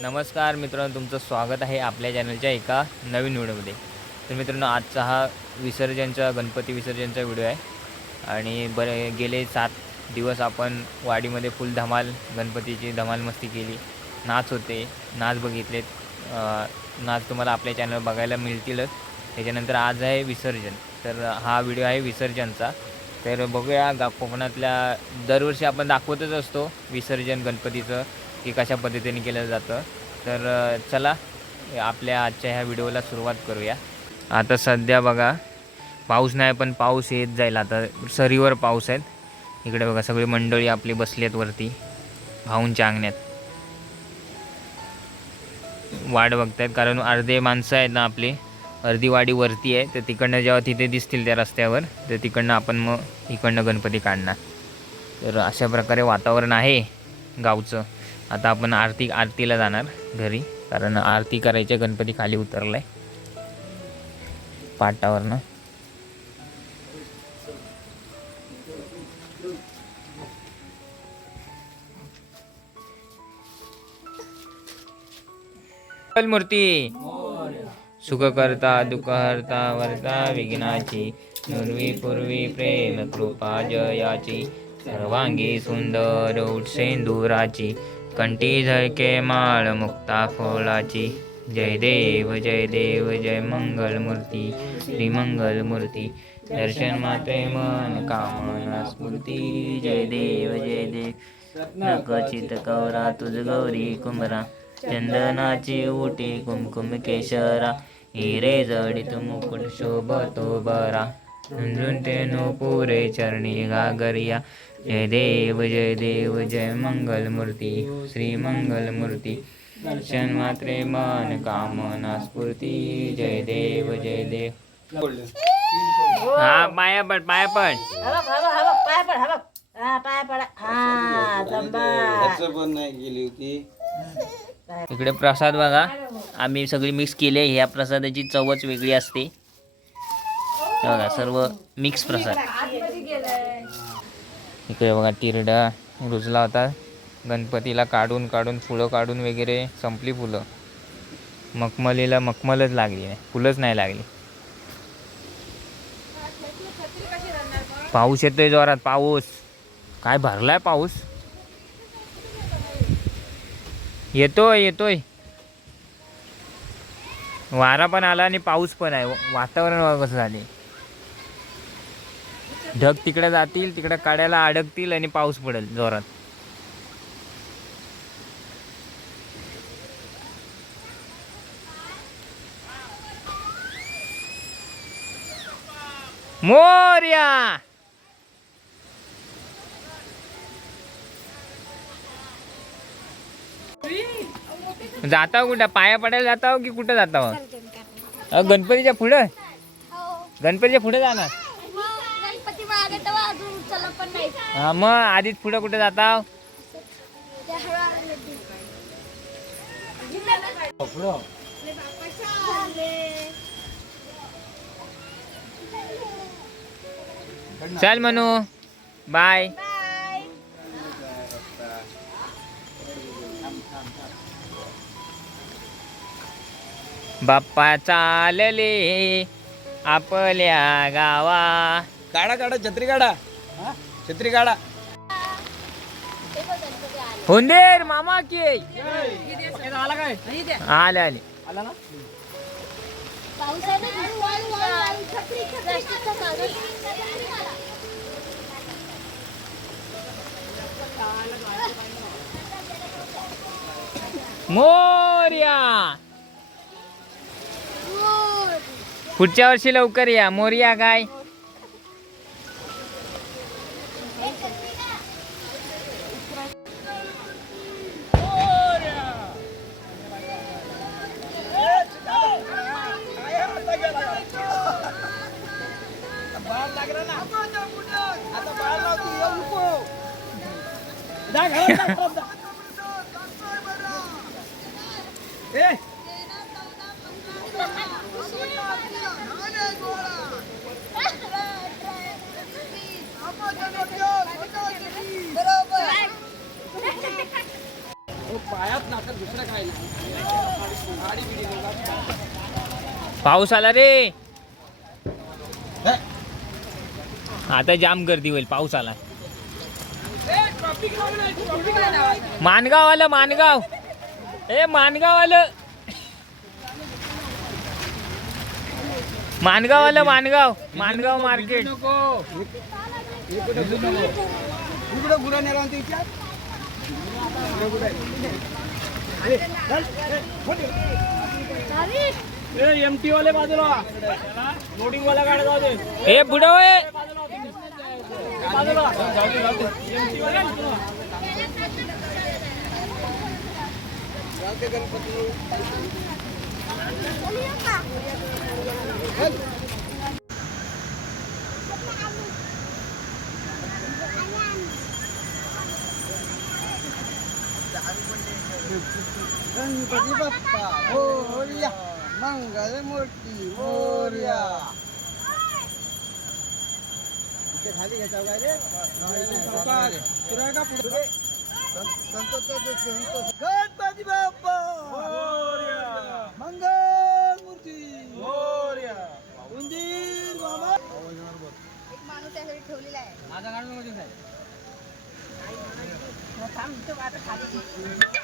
नमस्कार मित्रांनो तुमचं स्वागत आहे आपल्या चॅनलच्या एका नवीन व्हिडिओमध्ये. तर मित्रांनो आजचा हा विसर्जनचा गणपती विसर्जनचा व्हिडिओ आहे. आणि बरे गेले सात दिवस आपण वाडीमध्ये फुल धमाल गणपतीची धमाल मस्ती केली. नाच होते नाच बघितलेत. नाच तुम्हाला आपल्या चॅनल बघायला मिळतीलच. त्याच्यानंतर आज आहे विसर्जन. तर हा व्हिडिओ आहे विसर्जनचा. तर बघूया गा कोकणातल्या दरवर्षी आपण दाखवतच असतो विसर्जन गणपतीचं की कशा पद्धतीने केलं जातं. तर चला आपल्या आजच्या ह्या व्हिडिओला सुरुवात करूया. आता सध्या बघा पाऊस नाही पण पाऊस येत जाईल. आता सरीवर पाऊस आहेत. इकडे बघा सगळी मंडळी आपली बसली आहेत वरती भाऊंच्या अंगण्यात. वाट बघतायत कारण अर्धे माणसं आहेत ना आपली. अर्धी वाडी वरती आहे तर तिकडनं जेव्हा तिथे दिसतील त्या रस्त्यावर तर तिकडनं आपण मग इकडनं गणपती काढणार. तर अशा प्रकारे वातावरण आहे गावचं. आता आपण आरती आरतीला जाणार घरी कारण आरती करायच्या गणपती खाली उतरलाय. पाटावरनं. मूर्ती। सुख करता दुःख हरता वरता विघ्नाची नुर्वी पूर्वी प्रेम कृपा जयाची सर्वांगी सुंदर सेंदुराची कंठी झळके माळ मुक्ता फुलाची। जय देव जय देव जय मंगल मूर्ती श्री मंगल मूर्ती। दर्शन मात्रे मन कामना स्मृती जय देव जय देव। नकचित कौरा तुझ गौरी कुमरा चंदनाची उटी कुमकुम केशरा हिरे जडित मुकुट शोभतो बरा तेनो पुरे चरणी गागरिया जय देव जय देव जय मंगल मूर्ती श्री मंगल मूर्ती दर्शन मात्रे मन कामना स्फूर्ती. जय देव जय देव. हा पाया पड पाया पड. पाय पड हा बघ हा पाय पडा. हा जंबा पण नाही गेली होती. इकडे प्रसाद बघा. आम्ही सगळी मिक्स केले ह्या प्रसादाची चवच वेगळी असते. बघा सर्व मिक्स प्रसाद. इकडे बघा तिरडा रुजला होता. गणपतीला काढून काढून फुलं काढून वगैरे संपली फुलं. मखमलीला मखमलच लागली नाही. फुलंच नाही लागली. पाऊस येतोय जोरात पाऊस. काय भरलाय पाऊस? येतोय येतोय. वारा पण आला आणि पाऊस पण आहे. वातावरण कसं झाले ढग तिकडे जातील तिकडे काढायला अडकतील आणि पाऊस पडेल जोरात. मोर्या! जाता कुठं? पाया पडायला जाता की कुठं जाता गणपतीच्या पुढं? गणपतीच्या पुढे जाणार? हा मग आधीच पुढं कुठे जाता चल म्हणू बाय. बाप्पा चालले आपल्या गावा. काढा काढा छत्री काढा छत्री काढा होंदेर मामा के आले आले. पावसाने प्लास्टिकचा कागद मोर्या पुढच्या वर्षी लवकर या. मोर्या गाय. पाऊस आला रे. आता जाम गर्दी होईल पाऊस आला. मानगाव आलं मानगाव ए मानगाव. आलं मानगाव आलं मानगाव. मानगाव मार्केट. नको इकडे नको इकडे गुरा नेला आणि त्याच्यात इकडे गुरं आहे. अरे, चल, ए, हो दे. ए एम टी वाले बाजूला लोडिंग वाला गाड्या जाऊ दे टी वाले गणपती बाप्पा मोर्या मंगल मूर्ती मोर्या. इथे खाली घेता काय रे. तुला का पुढे? गणपती बाप्पा. मंगल मूर्ती. उंदीर बाबा एक माणूस त्यासाठी ठेवलेला आहे. माझा गाडी मध्ये थांब आता खाली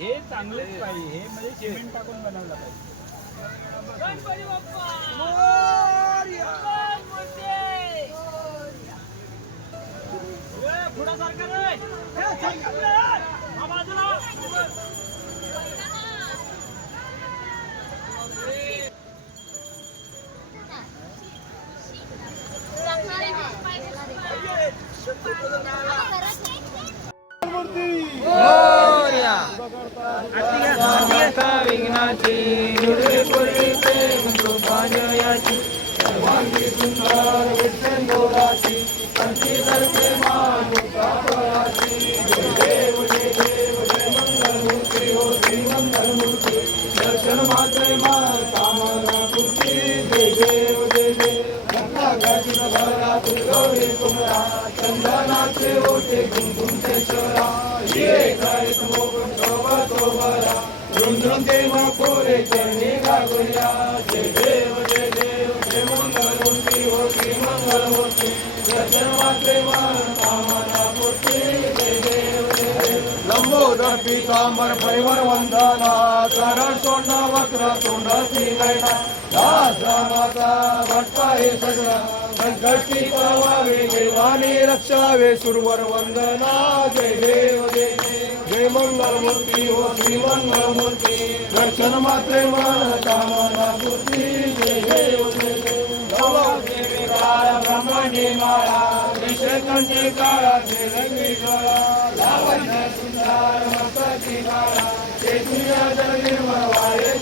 हे चांगलेच पाहिजे हे म्हणजे सिमेंट टाकून बनवलं पाहिजे. विघ्नाची लंबोदर पीतांबर परिवर वंदना चरण सोंड वक्र तोंड नयना दास रामाचा भट्टा हे सगळा संकष्टी पवावे देवाने रक्षावे सुरवर वंदना जय देव जय जय मंगल मूर्ती हो श्री मंगल मूर्ती दर्शन मात्रे मन कामना पूर्ती जय देव जय देव. नवा देवी काळा ब्रह्मणी माळा काळा रंगी काळा लावण्य सुंदर मस्तकी काळा वाळे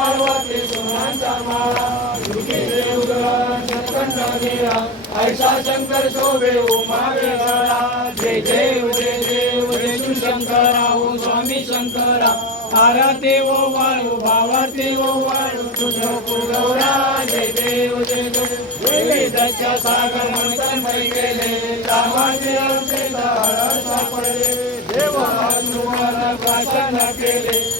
पार्वती सुनांचा माळा दुखी देवगण सत्कंठ ऐसा शंकर शोभे उमा वेगळा जय देव जय देव जय शिवशंकरा हो स्वामी शंकरा आरती ओ वाळू भावाती ओ वाळू तुझं पुरवरा जय देव जय देव वेदाच्या सागर मंथन केले रामाचे आमचे धारण सापडले देव तुम्हाला प्राशन केले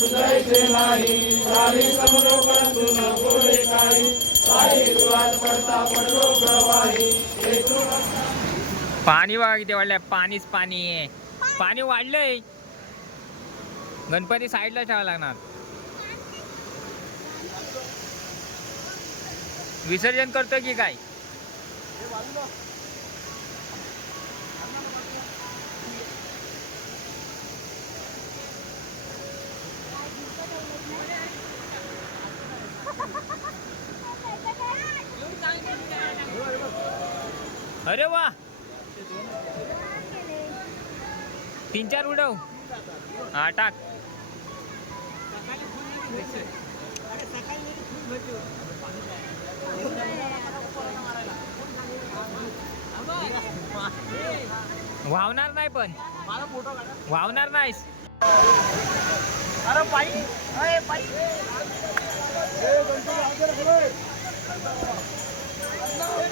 सुधाई से लाई सारी समरो परंतु न बोले काई पाणी बघा किती वाढलंय. पाणीच पाणी आहे. पाणी वाढलंय. गणपती साईडला ठेवावा लागणार. विसर्जन करतो की काय? अरे वा. तीन चार उडव. हा टाक. वाहणार नाही पण. वाहणार नाहीस. अरे ते गणपती म्हणजे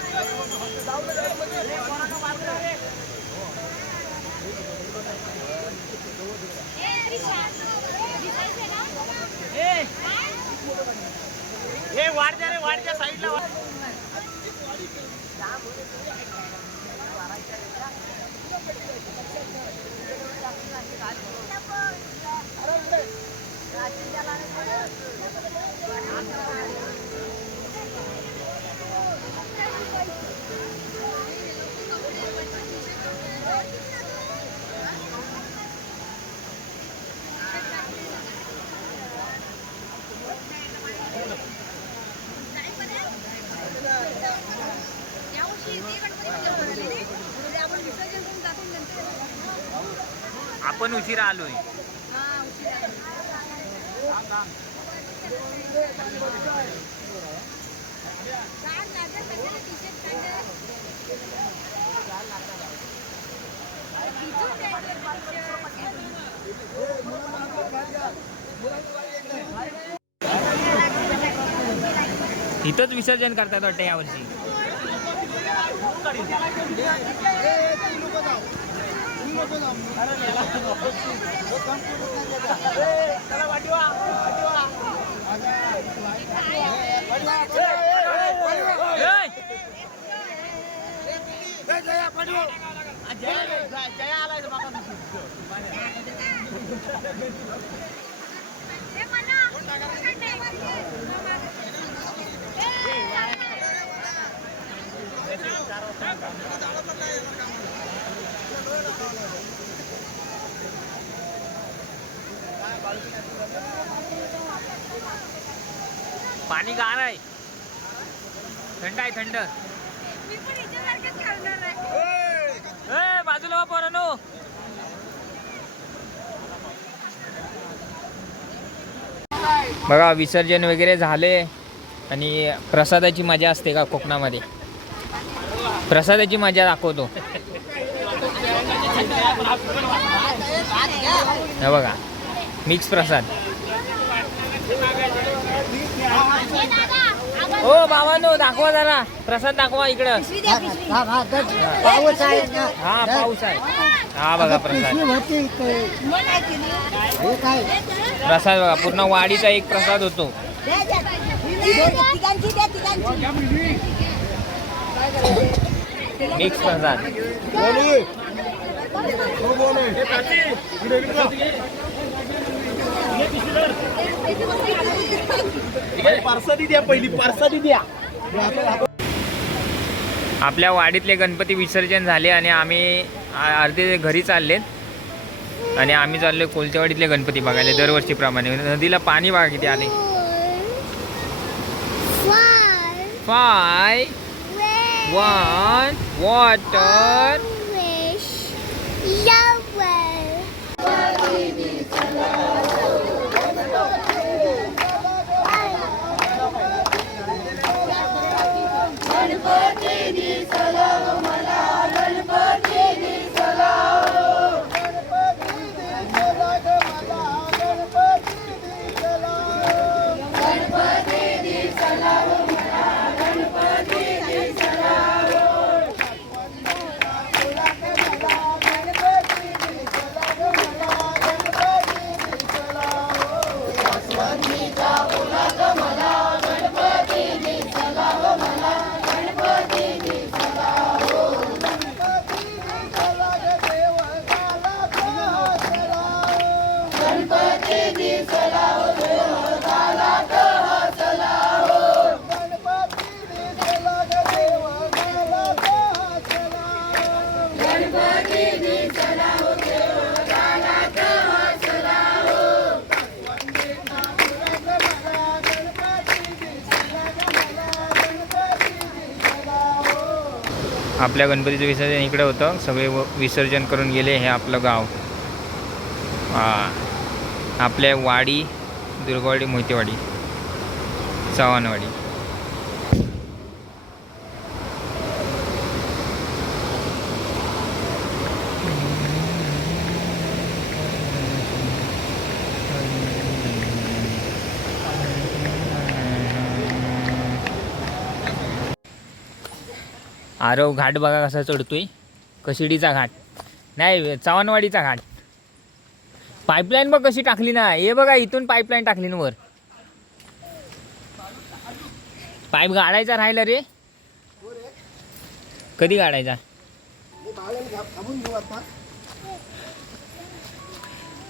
म्हणाले नाही. उद्या आपण विसर्जन करून जातो नंतर आपण उशिरा आलोय. हा उशिरा इथंच विसर्जन करतात वाटतं यावर्षी. वाटवा. हे म्हणा, टी-शर्ट नाही. पाणी गार आहे थंड आहे थंड मी पण हिच्यासारखंच करणार आहे ए बाजूला वा बघा विसर्जन वगैरे झाले आणि प्रसादाची मजा असते का कोकणामध्ये? प्रसादाची मजा दाखवतो. बघा मिक्स प्रसाद. ओ बाबांनो दाखवा जरा. प्रसाद दाखवा इकडं. पाऊस आहे हा पाऊस आहे. हा बघा प्रसाद. हे प्रसाद बघा पूर्ण वाडीचा एक प्रसाद होतो. मिक्स प्रसाद. पार्सदी द्या पहिली पार्सदी द्या आपल्या वाडीतले गणपती विसर्जन झाले आणि आम्ही अर्धे घरी चाललेत. आणि आम्ही चाललोय कोलतेवाडीतले गणपती बघायला दरवर्षीप्रमाणे. नदीला पाणी बघा किती आले. Five, one, water. आपल्या गणपतीचं विसर्जन इकडे होतं. सगळे व- विसर्जन करून गेले हे आपलं गाव. आपल्या वाडी दुर्गावाडी मोहितेवाडी चव्हाणवाडी. आरव घाट बघा कसा चढतोय. कशिडीचा घाट. नाही चव्हाणवाडीचा घाट. पाईपलाईन बघ कशी टाकली ना. हे बघा इथून पाईपलाईन टाकली ना वर. पाईप गाडायचा राहिला रे. कधी गाडायचा? थांबून घेऊ आता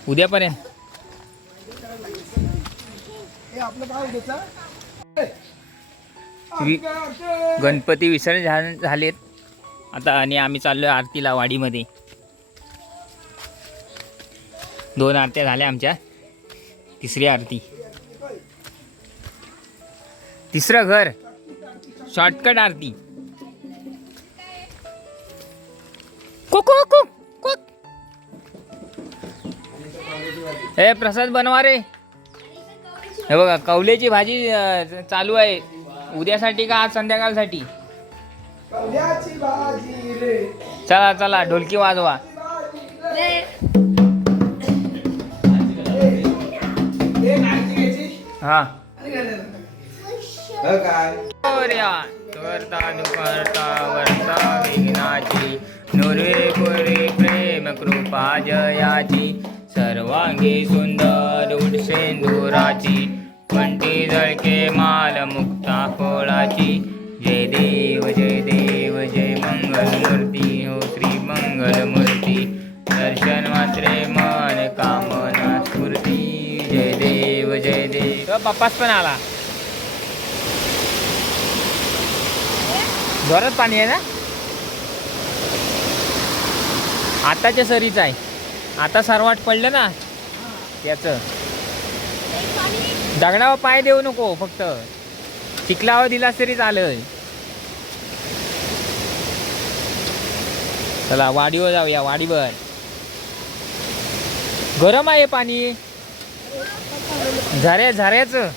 उद्यापर्यंत वि- गणपती विसर्जन झा- झालेत. आता आणि आम्ही चाललोय आरतीला वाडीमध्ये. दोन आरत्या झाल्या आमच्या. तिसरी आरती. तिसरं घर. शॉर्टकट आरती. कोको को कुक, ए प्रसाद बनवा रे. हे बघा कवलेची भाजी चालू आहे. उद्यासाठी का आज संध्याकाळसाठी? चला चला ढोलकी वाजवा. हे. करता दुकर्ता वर्ता विघ्नाची नुरे पुरी प्रेम कृपा जयाची. सर्वांगी सुंदर उडसेंदुराची कंठी जळके माल मुक्ता कोळाची. जय देव जय देव जय मंगल मूर्ती हो श्री मंगल मूर्ती. दर्शन मात्रे मन कामना स्फूर्ती. जय देव जय देव. पप्पाच पण आला. जोरात पाणी आहे ना? आताच्या सरीच आहे. आता सर्वात पडलं ना? त्याचं दगडावर पाय देऊ नको फक्त. चिखलावर दिलास तरी चालेल. चला वाडीवर जाऊया वाडीवर. गरम आहे पाणी. झऱ्या झऱ्याचं.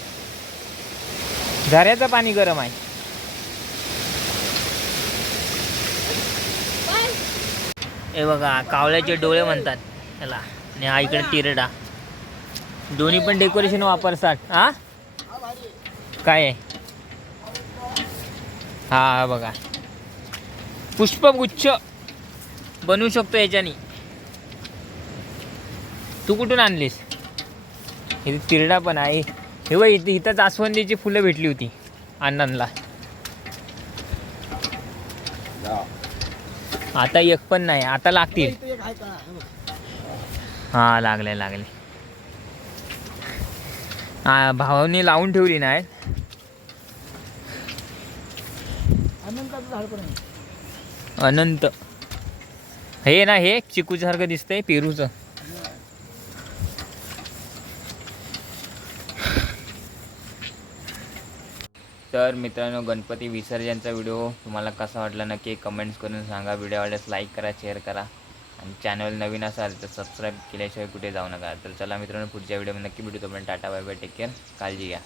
झऱ्याचं पाणी गरम आहे. हे बघा कावळ्याचे डोळे म्हणतात. त्याला आणि हा इकडे तिरडा. दोन्ही पण डेकोरेशन वापरतात हा? काय? आहे हा बघा. पुष्पगुच्छ बनवू शकतो याच्यानी. तू कुठून आणलीस? इथे तिरडा पण आहे. हे बघ इथे इथं जास्वंदीची फुलं भेटली होती अण्णांना आता एक पण नाही आता लागतील. हां आहे हा लागले लागले. भावाने लावून ठेवली नाही. अनंत. हे ना हे चिकूसारखं दिसतंय पेरूचं. तर मित्रांनो गणपती विसर्जनचा व्हिडिओ तुम्हाला कसा वाटला नक्की कमेंट्स करून सांगा. व्हिडिओ आवडल्यास लाईक करा शेअर करा. आणि चॅनल नवीन असाल तर सबस्क्राईब केल्याशिवाय कुठे जाऊ नका. तर चला मित्रांनो पुढच्या व्हिडिओमध्ये नक्की भेटू. तोपर्यंत tata bye bye take care काळजी घ्या.